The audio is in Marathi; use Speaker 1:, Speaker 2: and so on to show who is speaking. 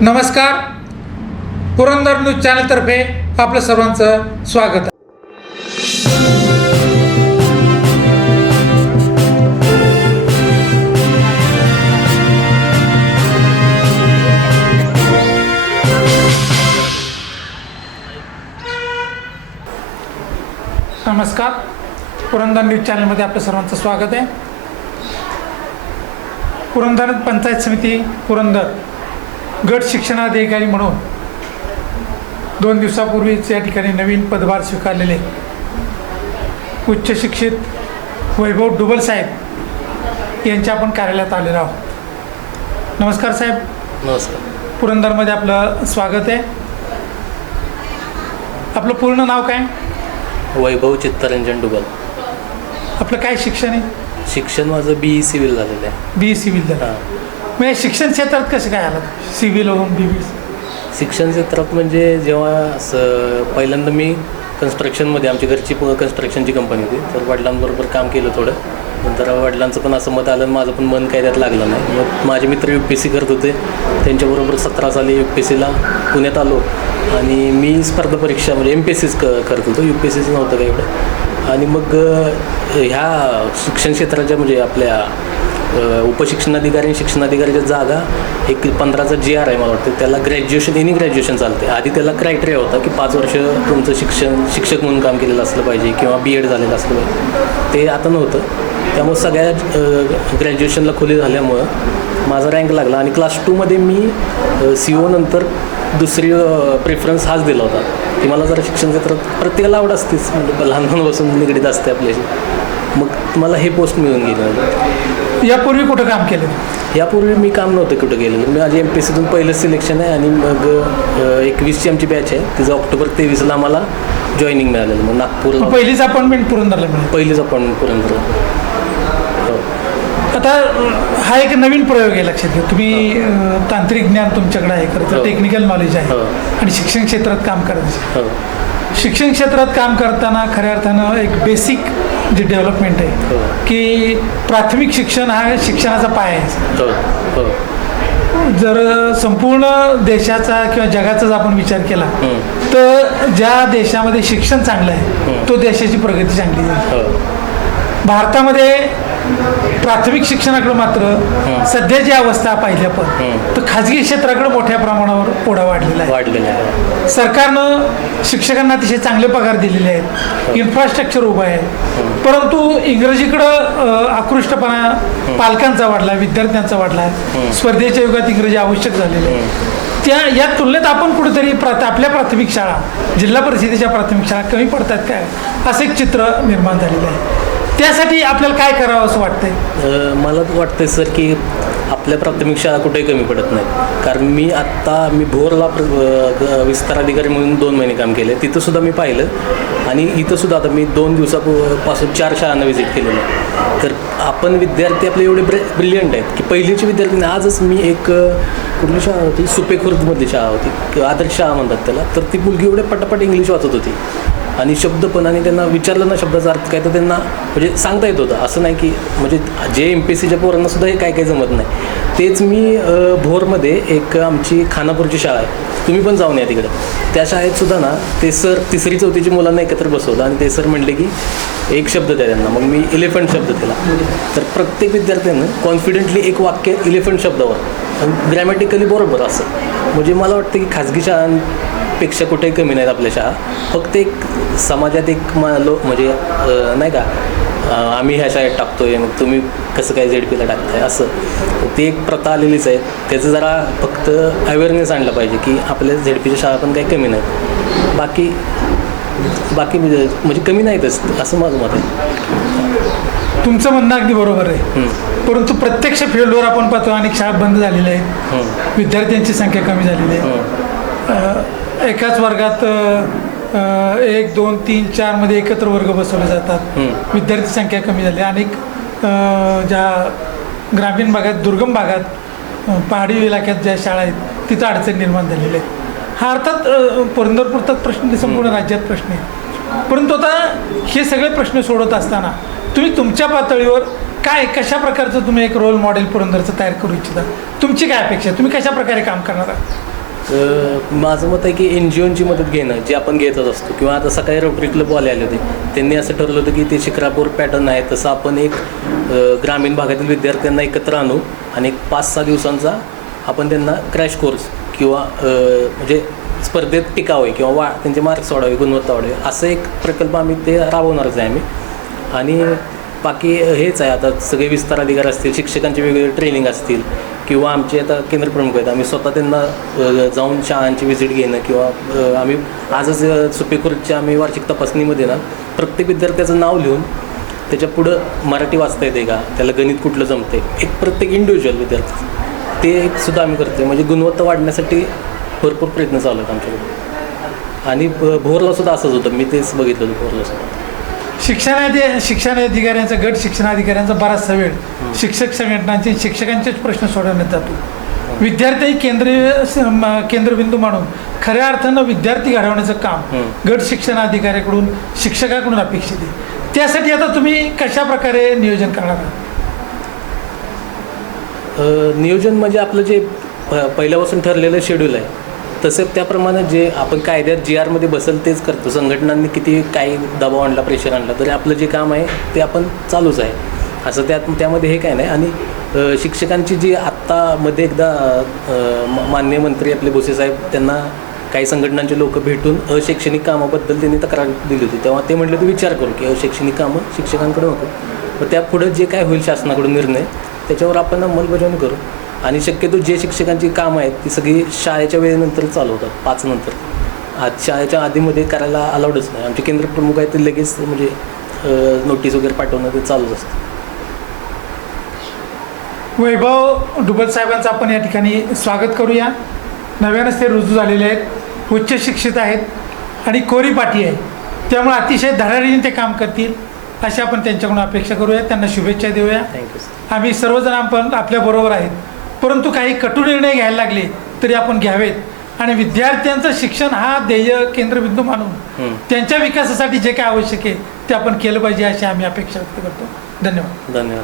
Speaker 1: नमस्कार. पुरंदर न्यूज चॅनलतर्फे आपलं सर्वांचं स्वागत. नमस्कार. पुरंदर न्यूज चॅनलमध्ये आपलं सर्वांचं स्वागत आहे. पुरंदर पंचायत समिती पुरंदर. गट शिक्षणाधिकारी म्हणून दोन दिवसापूर्वीच या ठिकाणी नवीन पदभार स्वीकारलेले उच्च शिक्षित वैभव डुबल साहेब यांच्या आपण कार्यालयात आलेलो आहोत. नमस्कार साहेब.
Speaker 2: नमस्कार.
Speaker 1: पुरंदरमध्ये आपलं स्वागत आहे. आपलं पूर्ण नाव काय?
Speaker 2: वैभव चित्तरंजन डुबल.
Speaker 1: आपलं काय शिक्षण आहे?
Speaker 2: शिक्षण माझं बी ई सिव्हिल झालेलं आहे.
Speaker 1: बी सिव्हिल झालं. म्हणजे शिक्षण क्षेत्रात कसं काय आलं? सिव्हिल बी बी
Speaker 2: शिक्षण क्षेत्रात म्हणजे जेव्हा स पहिल्यांदा मी कन्स्ट्रक्शनमध्ये आमची घरची प- कन्स्ट्रक्शनची कंपनी होती. तर वडिलांबरोबर काम केलं थोडं. नंतर वडिलांचं पण असं मत आलं आणि माझं पण मन काय त्यात लागलं नाही. मग माझे मित्र यू पी सी करत होते. त्यांच्याबरोबर सतरा साली यू पी सीला पुण्यात आलो. आणि मी स्पर्धा परीक्षा म्हणजे एम पी एस सीच क करत होतो. यू पी एस सीच नव्हतं काही एवढं? आणि मग ह्या शिक्षण क्षेत्राच्या म्हणजे आपल्या उपशिक्षणाधिकारी आणि शिक्षणाधिकारीच्या जागा एक पंधराचा जी आर आहे मला वाटतं. त्याला ग्रॅज्युएशन एनी ग्रॅज्युएशन चालते आधी त्याला क्रायटेरिया होता की पाच वर्ष तुमचं शिक्षण शिक्षक म्हणून काम केलेलं असलं पाहिजे किंवा बी एड झालेलं असलं पाहिजे. ते आता नव्हतं. त्यामुळं सगळ्या ग्रॅज्युएशनला खुली झाल्यामुळं माझा रँक लागला आणि क्लास टूमध्ये मी सी ओ नंतर दुसरी प्रेफरन्स हाच दिला होता. की मला जरा शिक्षण क्षेत्रात प्रत्येकाला आवड असतेच. म्हणजे लहानपणापासून निगडीत असते आपल्याशी. मग मला हे पोस्ट मिळून गेली.
Speaker 1: यापूर्वी कुठं काम केलं?
Speaker 2: यापूर्वी मी काम नव्हतं कुठं गेलेलं मी माझी एम पी सीतून पहिलं सिलेक्शन आहे आणि मग एकवीसची आमची बॅच आहे. तिचं ऑक्टोबर तेवीसला आम्हाला जॉईनिंग मिळालेलं. मग नागपूर
Speaker 1: पहिलीच अपॉइंटमेंट पुरंदरला मिळाली
Speaker 2: पहिलीच अपॉइंटमेंट पुरंदर हो.
Speaker 1: आता हा एक नवीन प्रयोग आहे लक्षात घ्या. तुम्ही अं, तांत्रिक ज्ञान तुमच्याकडे आहे खरं तर.
Speaker 2: हो.
Speaker 1: टेक्निकल नॉलेज आहे.
Speaker 2: हो.
Speaker 1: आणि शिक्षण क्षेत्रात काम करायचं
Speaker 2: हो.
Speaker 1: शिक्षण क्षेत्रात काम करताना खऱ्या अर्थानं एक बेसिक जे डेव्हलपमेंट आहे.
Speaker 2: हो.
Speaker 1: की प्राथमिक शिक्षण हा शिक्षणाचा पाय आहे.
Speaker 2: हो हो.
Speaker 1: जर संपूर्ण देशाचा किंवा जगाचा जर आपण विचार केला. तर ज्या देशामध्ये शिक्षण चांगलं आहे. तो देशाची प्रगती चांगली आहे भारतामध्ये प्राथमिक शिक्षणाकडे मात्र सध्याची अवस्था पाहिल्या पण. तर खाजगी क्षेत्राकडे मोठ्या प्रमाणावर ओढा वाढलेला आहे.
Speaker 2: वाढलेलं आहे.
Speaker 1: सरकारनं शिक्षकांना अतिशय चांगले पगार दिलेले आहेत. इन्फ्रास्ट्रक्चर उभं आहे. परंतु इंग्रजीकडं आकृष्टपणा पालकांचा वाढला विद्यार्थ्यांचा वाढला आहे स्पर्धेच्या युगात इंग्रजी आवश्यक झालेले आहे. त्या या तुलनेत आपण कुठेतरी आपल्या प्राथमिक शाळा जिल्हा परिषदेच्या प्राथमिक शाळा कमी पडतात काय? असं एक चित्र निर्माण झालेलं आहे. त्यासाठी आपल्याला काय करावं असं वाटतंय?
Speaker 2: मला वाटतंय सर की आपल्या प्राथमिक शाळा कुठेही कमी पडत नाही कारण मी आत्ता मी भोरला विस्तार अधिकारी म्हणून दोन महिने काम केले. तिथं सुद्धा मी पाहिलं. आणि इथं सुद्धा आता मी दोन दिवसापासून चार शाळांना व्हिजिट केलेलं आहे. तर आपण विद्यार्थी आपले एवढे ब्रे ब्रिलियंट आहेत की पहिलीचे विद्यार्थी आजच मी एक कुठली शाळा होती? सुपे खुर्दमधली शाळा होती. आदर्श शाळा म्हणतात त्याला. तर ती मुलगी एवढे पटापट इंग्लिश वाचत होती. आणि शब्द पण आणि त्यांना विचारलं ना शब्दाचा अर्थ काय तर त्यांना म्हणजे सांगता येत होतं. असं नाही की म्हणजे जे एम पी एस सीच्या पोरांना सुद्धा हे काय काय जमत नाही. तेच मी भोरमध्ये एक आमची खानापूरची शाळा आहे. तुम्ही पण जाऊन या तिकडं. त्या शाळेत सुद्धा ना ते सर तिसरी चौथीची मुलांना एकत्र बसवलं आणि ते सर म्हटले की एक शब्द द्या त्यांना. मग मी इलेफंट शब्द दिला तर प्रत्येक विद्यार्थ्यानं कॉन्फिडेंटली एक वाक्य इलेफंट शब्दावर. ग्रॅमॅटिकली बरोबर असं. म्हणजे मला वाटतं की खाजगी शाळां शाळांपेक्षा कुठेही कमी नाहीत आपल्या शाळा. फक्त एक समाजात एक मा लो म्हणजे नाही का आम्ही ह्या शाळेत टाकतोय मग तुम्ही कसं काय झेड पीला टाकताय असं. ती एक प्रथा आलेलीच आहे. त्याचं जरा फक्त अवेअरनेस आणलं पाहिजे की आपल्या झेड पीच्या शाळा पण काही कमी नाहीत. बाकी बाकी म्हणजे म्हणजे कमी नाहीतच असं माझं मत आहे.
Speaker 1: तुमचं म्हणणं अगदी बरोबर आहे. परंतु प्रत्यक्ष फील्डवर आपण पाहतो अनेक शाळा बंद झालेल्या आहेत. विद्यार्थ्यांची संख्या कमी झालेली आहे. एकाच वर्गात अ, एक दोन तीन चारमध्ये एकत्र वर्ग बसवले जातात. विद्यार्थी संख्या कमी झाली. अनेक अ, ज्या ग्रामीण भागात दुर्गम भागात अ, पहाडी इलाक्यात ज्या शाळा आहेत तिथं अडचण निर्माण झालेली आहे हा अर्थात अ, पुरंदरपुरताच प्रश्न नाही, संपूर्ण राज्यात प्रश्न आहे. परंतु आता हे सगळे प्रश्न सोडत असताना तुम्ही तुमच्या पातळीवर काय कशा प्रकारचं तुम्ही एक रोल मॉडेल पुरंदरचं तयार करू इच्छिता? तुमची काय अपेक्षा आहे? तुम्ही कशा प्रकारे काम करणार आहात?
Speaker 2: माझं मत आहे की एन जी ओची मदत घेणं जे आपण घेतच असतो. किंवा आता सकाळी रोटरी क्लबवाले आले होते. त्यांनी असं ठरवलं होतं की ते शिक्रापूर पॅटर्न आहे. तसं आपण एक ग्रामीण भागातील विद्यार्थ्यांना एकत्र आणू आणि एक पाच सहा दिवसांचा आपण त्यांना क्रॅश कोर्स किंवा म्हणजे स्पर्धेत टिकावे किंवा वा त्यांचे मार्क्स वाढावे गुणवत्ता वाढावे. असं एक प्रकल्प आम्ही ते राबवणारच आहे आम्ही. आणि बाकी हेच आहे. आता सगळे विस्तार अधिकार असतील शिक्षकांचे वेगवेगळे ट्रेनिंग असतील किंवा आमचे आता केंद्र प्रमुख आहेत. आम्ही स्वतः त्यांना जाऊन शाळांची व्हिजिट घेणं किंवा आम्ही आजच अ, सुपेकूरच्या आम्ही वार्षिक तपासणीमध्ये ना प्रत्येक विद्यार्थ्याचं नाव लिहून त्याच्या पुढं मराठी वाचता येते का? त्याला गणित कुठलं जमते एक प्रत्येक इंडिव्हिज्युअल विद्यार्थी. ते एक सुद्धा आम्ही करतो म्हणजे गुणवत्ता वाढण्यासाठी भरपूर प्रयत्न चालू आहेत आमच्याकडे. आणि भोरलासुद्धा भोरला सुद्धा असंच होतं. मी तेच बघितलं होतं भोरला सुद्धा.
Speaker 1: शिक्षणाधी शिक्षण अधिकाऱ्यांचा गट शिक्षणाधिकाऱ्यांचा बराचसा वेळ. शिक्षक संघटनांचे शिक्षकांचेच प्रश्न सोडवण्यात जातो. विद्यार्थी केंद्रीय केंद्रबिंदू म्हणून खऱ्या अर्थानं विद्यार्थी घडवण्याचं काम. गट शिक्षण अधिकाऱ्याकडून शिक्षकाकडून अपेक्षित आहे. त्यासाठी आता तुम्ही कशा प्रकारे नियोजन करणार आहात?
Speaker 2: नियोजन म्हणजे आपलं जे पहिल्यापासून ठरलेलं शेड्यूल आहे तसं त्याप्रमाणे जे आपण कायद्यात जी आरमध्ये बसल तेच करतो. संघटनांनी किती काही दबाव आणला प्रेशर आणला तरी आपलं जे काम आहे ते आपण चालूच आहे. असं त्यात त्यामध्ये हे काय नाही. आणि शिक्षकांची जी आत्तामध्ये एकदा मान्य माननीय मंत्री आपले भोसेसाहेब त्यांना काही संघटनांचे लोक भेटून अशैक्षणिक कामाबद्दल त्यांनी तक्रार दिली होती. तेव्हा ते म्हटलं ते विचार करू की अशैक्षणिक कामं शिक्षकांकडे नको. मग त्यापुढं जे काय होईल शासनाकडून निर्णय त्याच्यावर आपण अंमलबजावणी करू. आणि शक्यतो जे शिक्षकांची कामं आहेत ती सगळी शाळेच्या वेळेनंतर चालू होतात पाच नंतर. आज शाळेच्या आधीमध्ये करायला अलाउडच नाही. आमचे केंद्र प्रमुख आहेत ते लगेच म्हणजे नोटीस वगैरे पाठवणं ते चालूच असतं.
Speaker 1: वैभव डुबल साहेबांचं आपण या ठिकाणी स्वागत करूया. नव्यानंच ते रुजू झालेले आहेत. उच्च शिक्षित आहेत आणि कोरी पाठी आहे. त्यामुळे अतिशय धडाडीने ते काम करतील अशी आपण त्यांच्याकडून अपेक्षा करूया. त्यांना शुभेच्छा देऊया.
Speaker 2: थँक्यू सर
Speaker 1: आम्ही सर्वजण आपण आपल्याबरोबर आहेत. परंतु काही कटू निर्णय घ्यायला लागले तरी आपण घ्यावेत. आणि विद्यार्थ्यांचं शिक्षण हा ध्येय केंद्रबिंदू मानून. त्यांच्या विकासासाठी जे काय आवश्यक आहे ते आपण केलं पाहिजे अशी आम्ही अपेक्षा व्यक्त करतो. धन्यवाद.
Speaker 2: धन्यवाद.